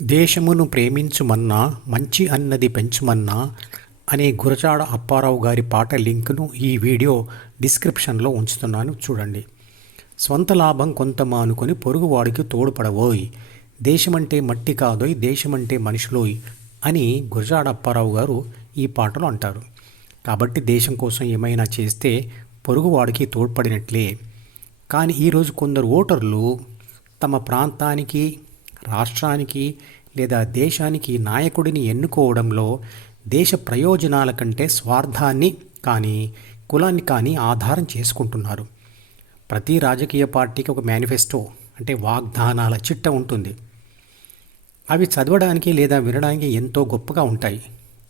దేశమును ప్రేమించుమన్నా మంచి అన్నది పెంచుమన్నా అనే గురజాడ అప్పారావు గారి పాట లింకును ఈ వీడియో డిస్క్రిప్షన్లో ఉంచుతున్నాను చూడండి. స్వంత లాభం కొంత మానుకొని పొరుగువాడికి తోడ్పడవోయ్, దేశమంటే మట్టి కాదోయ్, దేశమంటే మనుషులోయ్ అని గురజాడ అప్పారావు గారు ఈ పాటలో అంటారు. కాబట్టి దేశం కోసం ఏమైనా చేస్తే పొరుగువాడికి తోడ్పడినట్లే. కానీ ఈరోజు కొందరు ఓటర్లు తమ ప్రాంతానికి, రాష్ట్రానికి లేదా దేశానికి నాయకుడిని ఎన్నుకోవడంలో దేశ ప్రయోజనాల కంటే స్వార్థాన్ని కానీ కులాన్ని కానీ ఆధారం చేసుకుంటున్నారు. ప్రతి రాజకీయ పార్టీకి ఒక మేనిఫెస్టో అంటే వాగ్దానాల చిట్ట ఉంటుంది. అవి చదవడానికి లేదా వినడానికి ఎంతో గొప్పగా ఉంటాయి.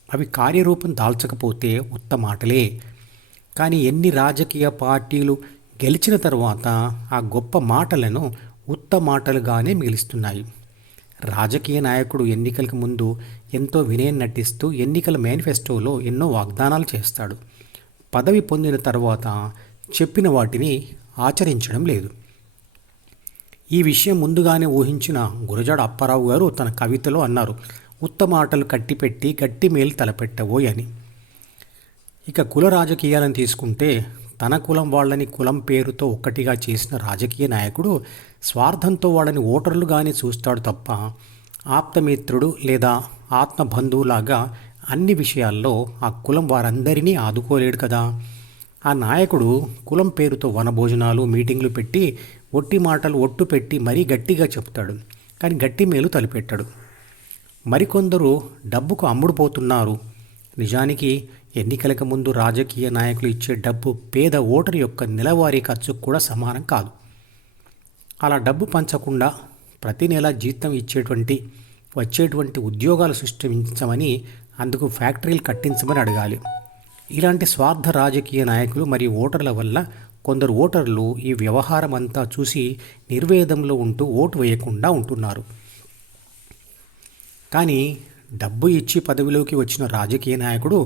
అవి కార్యరూపం దాల్చకపోతే ఉత్త మాటలే. కానీ ఎన్ని రాజకీయ పార్టీలు గెలిచిన తర్వాత ఆ గొప్ప మాటలను ఉత్త మాటలుగానే మిగిలిస్తున్నాయి. రాజకీయ నాయకుడు ఎన్నికలకు ముందు ఎంతో వినయం నటిస్తూ ఎన్నికల మేనిఫెస్టోలో ఎన్నో వాగ్దానాలు చేస్తాడు. పదవి పొందిన తర్వాత చెప్పిన వాటిని ఆచరించడం లేదు. ఈ విషయం ముందుగానే ఊహించిన గురజాడ అప్పారావు గారు తన కవితలో అన్నారు, ఉత్త మాటలు కట్టిపెట్టి గట్టి మేలు తలపెట్టవోయ్ అని. ఇక కుల రాజకీయాలను తీసుకుంటే తన కులం వాళ్ళని కులం పేరుతో ఒక్కటిగా చేసిన రాజకీయ నాయకుడు స్వార్థంతో వాళ్ళని ఓటర్లుగానే చూస్తాడు తప్ప ఆప్తమిత్రుడు లేదా ఆత్మబంధువులాగా అన్ని విషయాల్లో ఆ కులం వారందరినీ ఆదుకోలేడు కదా. ఆ నాయకుడు కులం పేరుతో వనభోజనాలు, మీటింగ్లు పెట్టి ఒట్టి మాటలు ఒట్టు పెట్టి మరీ గట్టిగా చెప్తాడు, కానీ గట్టి మేలు తలపెట్టాడు. మరికొందరు డబ్బుకు అమ్ముడుపోతున్నారు. నిజానికి ఎన్నికలకు ముందు రాజకీయ నాయకులు ఇచ్చే డబ్బు పేద ఓటరు యొక్క నెలవారీ ఖర్చుకు కూడా సమానం కాదు. అలా డబ్బు పంచకుండా ప్రతి నెల జీతం వచ్చేటువంటి ఉద్యోగాలు సృష్టించమని, అందుకు ఫ్యాక్టరీలు కట్టించమని అడగాలి. ఇలాంటి స్వార్థ రాజకీయ నాయకులు మరియు ఓటర్ల వల్ల కొందరు ఓటర్లు ఈ వ్యవహారం అంతా చూసి నిర్వేదంలో ఉంటూ ఓటు వేయకుండా ఉంటున్నారు. కానీ డబ్బు ఇచ్చి పదవిలోకి వచ్చిన రాజకీయ నాయకుడు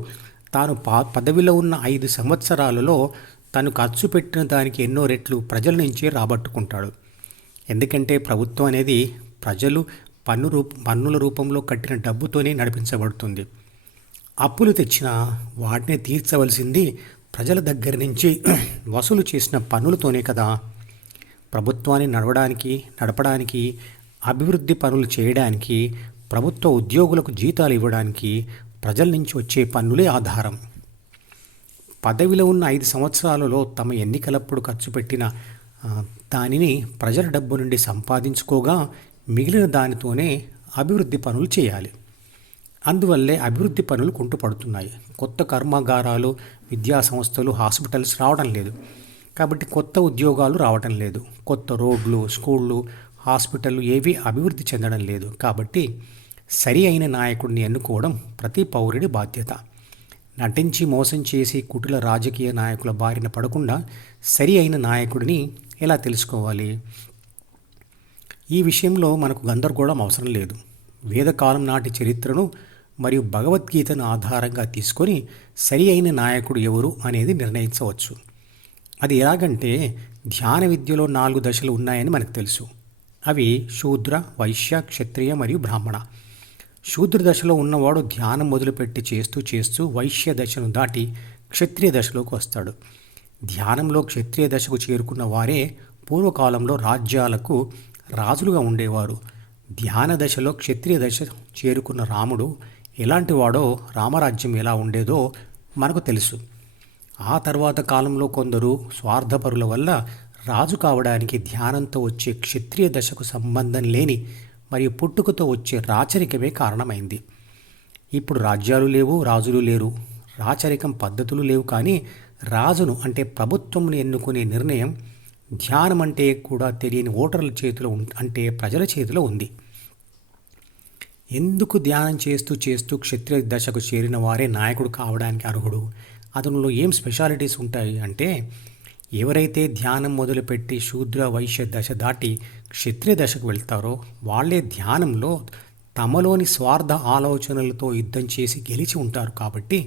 తాను పదవిలో ఉన్న 5 సంవత్సరాలలో తను ఖర్చు పెట్టిన దానికి ఎన్నో రెట్లు ప్రజల నుంచే రాబట్టుకుంటాడు. ఎందుకంటే ప్రభుత్వం అనేది ప్రజలు పన్నుల రూపంలో కట్టిన డబ్బుతోనే నడిపించబడుతుంది. అప్పులు తెచ్చిన వాటిని తీర్చవలసింది ప్రజల దగ్గర నుంచి వసూలు చేసిన పన్నులతోనే కదా. ప్రభుత్వాన్ని నడపడానికి, అభివృద్ధి పనులు చేయడానికి, ప్రభుత్వ ఉద్యోగులకు జీతాలు ఇవ్వడానికి ప్రజల నుంచి వచ్చే పన్నులే ఆధారం. పదవిలో ఉన్న 5 సంవత్సరాలలో తమ ఎన్నికలప్పుడు ఖర్చు పెట్టిన దానిని ప్రజల డబ్బు నుండి సంపాదించుకోగా మిగిలిన దానితోనే అభివృద్ధి పనులు చేయాలి. అందువల్లే అభివృద్ధి పనులు కుంటుపడుతున్నాయి. కొత్త కర్మాగారాలు, విద్యా సంస్థలు, హాస్పిటల్స్ రావడం లేదు. కాబట్టి కొత్త ఉద్యోగాలు రావడం లేదు. కొత్త రోడ్లు, స్కూళ్ళు, హాస్పిటళ్ళు ఏవీ అభివృద్ధి చెందడం లేదు. కాబట్టి సరి అయిన నాయకుడిని ఎన్నుకోవడం ప్రతి పౌరుడి బాధ్యత. నటించి మోసం చేసి కుటిల రాజకీయ నాయకుల బారిన పడకుండా సరి అయిన నాయకుడిని ఎలా తెలుసుకోవాలి? ఈ విషయంలో మనకు గందరగోళం అవసరం లేదు. వేదకాలం నాటి చరిత్రను మరియు భగవద్గీతను ఆధారంగా తీసుకొని సరి అయిన నాయకుడు ఎవరు అనేది నిర్ణయించవచ్చు. అది ఎలాగంటే ధ్యాన విద్యలో 4 దశలు ఉన్నాయని మనకు తెలుసు. అవి శూద్ర, వైశ్య, క్షత్రియ మరియు బ్రాహ్మణ. శూద్ర దశలో ఉన్నవాడు ధ్యానం మొదలుపెట్టి చేస్తూ వైశ్య దశను దాటి క్షత్రియ దశలోకి వస్తాడు. ధ్యానంలో క్షత్రియ దశకు చేరుకున్న వారే పూర్వకాలంలో రాజ్యాలకు రాజులుగా ఉండేవారు. ధ్యాన దశలో క్షత్రియ దశ చేరుకున్న రాముడు ఎలాంటి వాడో, రామరాజ్యం ఎలా ఉండేదో మనకు తెలుసు. ఆ తర్వాత కాలంలో కొందరు స్వార్థపరుల వల్ల రాజు కావడానికి ధ్యానంతో వచ్చే క్షత్రియ దశకు సంబంధం లేని మరియు పుట్టుకతో వచ్చే రాచరికమే కారణమైంది. ఇప్పుడు రాజ్యాలు లేవు, రాజులు లేరు, రాచరికం పద్ధతులు లేవు. కానీ రాజును అంటే ప్రభుత్వంను ఎన్నుకునే నిర్ణయం ధ్యానం అంటే కూడా తెలియని ఓటర్ల చేతిలో అంటే ప్రజల చేతిలో ఉంది. ఎందుకు ధ్యానం చేస్తూ క్షత్రియ దశకు చేరిన వారే నాయకుడు కావడానికి అర్హుడు? అతనిలో ఏం స్పెషాలిటీస్ ఉంటాయి అంటే, ఎవరైతే ధ్యానం మొదలుపెట్టి శూద్ర, వైశ్య దశ దాటి క్షత్రియ దశకు వెళ్తారో వాళ్ళే ధ్యానంలో తమలోని స్వార్థ ఆలోచనలతో యుద్ధం చేసి గెలిచి ఉంటారు. కాబట్టి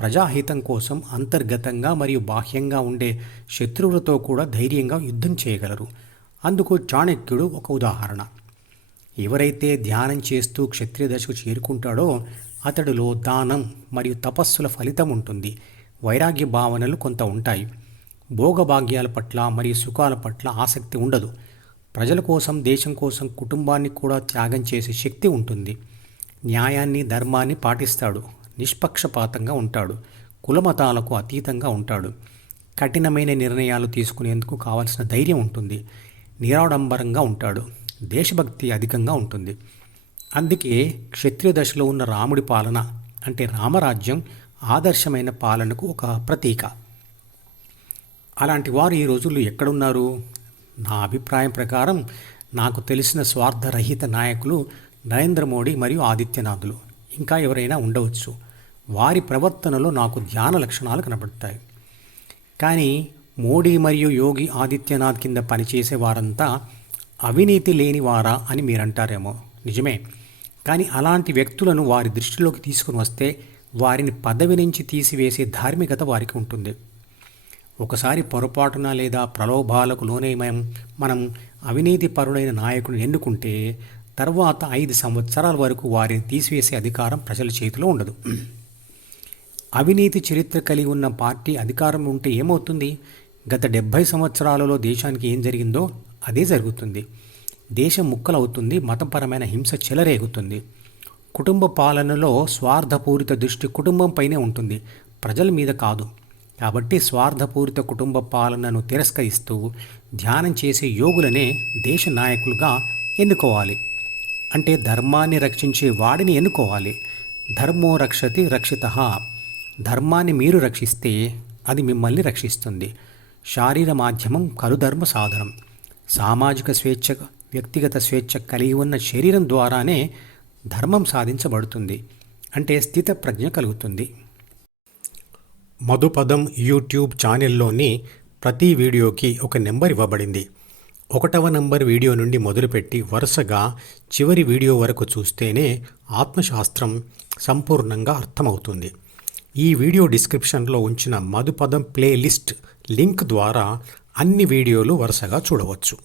ప్రజాహితం కోసం అంతర్గతంగా మరియు బాహ్యంగా ఉండే శత్రువులతో కూడా ధైర్యంగా యుద్ధం చేయగలరు. అందుకు చాణక్యుడు ఒక ఉదాహరణ. ఎవరైతే ధ్యానం చేస్తూ క్షత్రియ దశకు చేరుకుంటాడో అతడిలో దానం మరియు తపస్సుల ఫలితం ఉంటుంది. వైరాగ్య భావనలు కొంత ఉంటాయి. భోగభాగ్యాల పట్ల మరియు సుఖాల పట్ల ఆసక్తి ఉండదు. ప్రజల కోసం, దేశం కోసం, కుటుంబాన్ని కూడా త్యాగం చేసే శక్తి ఉంటుంది. న్యాయాన్ని, ధర్మాన్ని పాటిస్తాడు. నిష్పక్షపాతంగా ఉంటాడు. కులమతాలకు అతీతంగా ఉంటాడు. కఠినమైన నిర్ణయాలు తీసుకునేందుకు కావాల్సిన ధైర్యం ఉంటుంది. నిరాడంబరంగా ఉంటాడు. దేశభక్తి అధికంగా ఉంటుంది. అందుకే క్షత్రియ దశలో ఉన్న రాముడి పాలన అంటే రామరాజ్యం ఆదర్శమైన పాలనకు ఒక ప్రతీక. అలాంటి వారు ఈ రోజుల్లో ఎక్కడున్నారు? నా అభిప్రాయం ప్రకారం నాకు తెలిసిన స్వార్థరహిత నాయకులు నరేంద్ర మోడీ మరియు ఆదిత్యనాథులు. ఇంకా ఎవరైనా ఉండవచ్చు. వారి ప్రవర్తనలో నాకు ధ్యాన లక్షణాలు కనబడతాయి. కానీ మోడీ మరియు యోగి ఆదిత్యనాథ్ కింద పనిచేసే వారంతా అవినీతి లేనివారా అని మీరంటారేమో. నిజమే. కానీ అలాంటి వ్యక్తులను వారి దృష్టిలోకి తీసుకుని వస్తే వారిని పదవి నుంచి తీసివేసే ధార్మికత వారికి ఉంటుంది. ఒకసారి పొరపాటున లేదా ప్రలోభాలకు లోనే మనం అవినీతి పరుడైన నాయకుడిని ఎన్నుకుంటే తర్వాత 5 సంవత్సరాల వరకు వారిని తీసివేసే అధికారం ప్రజల చేతిలో ఉండదు. అవినీతి చరిత్ర కలిగి ఉన్న పార్టీ అధికారం ఉంటే ఏమవుతుంది? గత 70 సంవత్సరాలలో దేశానికి ఏం జరిగిందో అదే జరుగుతుంది. దేశం ముక్కలవుతుంది. మతపరమైన హింస చెలరేగుతుంది. కుటుంబ పాలనలో స్వార్థపూరిత దృష్టి కుటుంబంపైనే ఉంటుంది, ప్రజల మీద కాదు. కాబట్టి స్వార్థపూరిత కుటుంబ పాలనను తిరస్కరిస్తూ ధ్యానం చేసే యోగులనే దేశ నాయకులుగా ఎన్నుకోవాలి. అంటే ధర్మాన్ని రక్షించే వాడిని ఎన్నుకోవాలి. ధర్మో రక్షతి రక్షితః. ధర్మాన్ని మీరు రక్షిస్తే అది మిమ్మల్ని రక్షిస్తుంది. శారీర మాధ్యమం కలుధర్మ సాధనం. సామాజిక స్వేచ్ఛ, వ్యక్తిగత స్వేచ్ఛ కలిగి ఉన్న శరీరం ద్వారానే ధర్మం సాధించబడుతుంది. అంటే స్థితప్రజ్ఞ కలుగుతుంది. మధుపదం యూట్యూబ్ ఛానల్లోని ప్రతి వీడియోకి ఒక నెంబర్ ఇవ్వబడింది. 1వ నంబర్ వీడియో నుండి మొదలుపెట్టి వరుసగా చివరి వీడియో వరకు చూస్తేనే ఆత్మశాస్త్రం సంపూర్ణంగా అర్థమవుతుంది. ఈ వీడియో డిస్క్రిప్షన్లో ఉంచిన మధుపదం ప్లేలిస్ట్ లింక్ ద్వారా అన్ని వీడియోలు వరుసగా చూడవచ్చు.